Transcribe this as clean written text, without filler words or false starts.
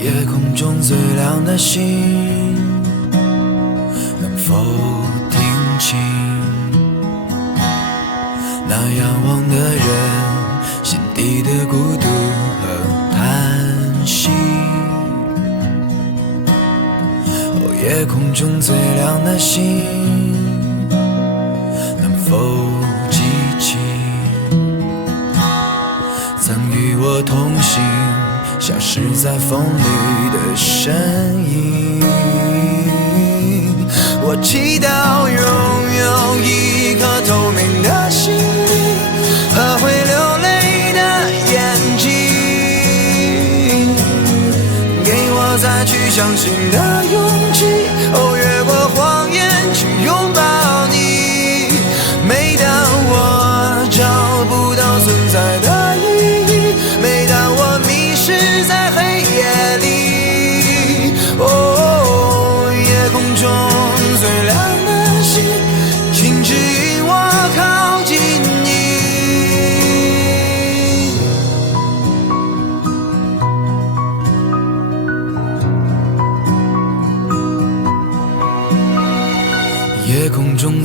夜空中最亮的星，能否听清那仰望的人心底的孤独和叹息？哦，夜空中最亮的星，能否记起曾与我同行消失在风里的身影？我祈祷拥有一颗透明的心灵和会流泪的眼睛，给我再去相信的勇气，哦，越过谎言去拥抱你。每当我找不到存在的意义，每当我迷失在黑夜里，哦，夜空中最亮的星，请指引我靠近你。夜空中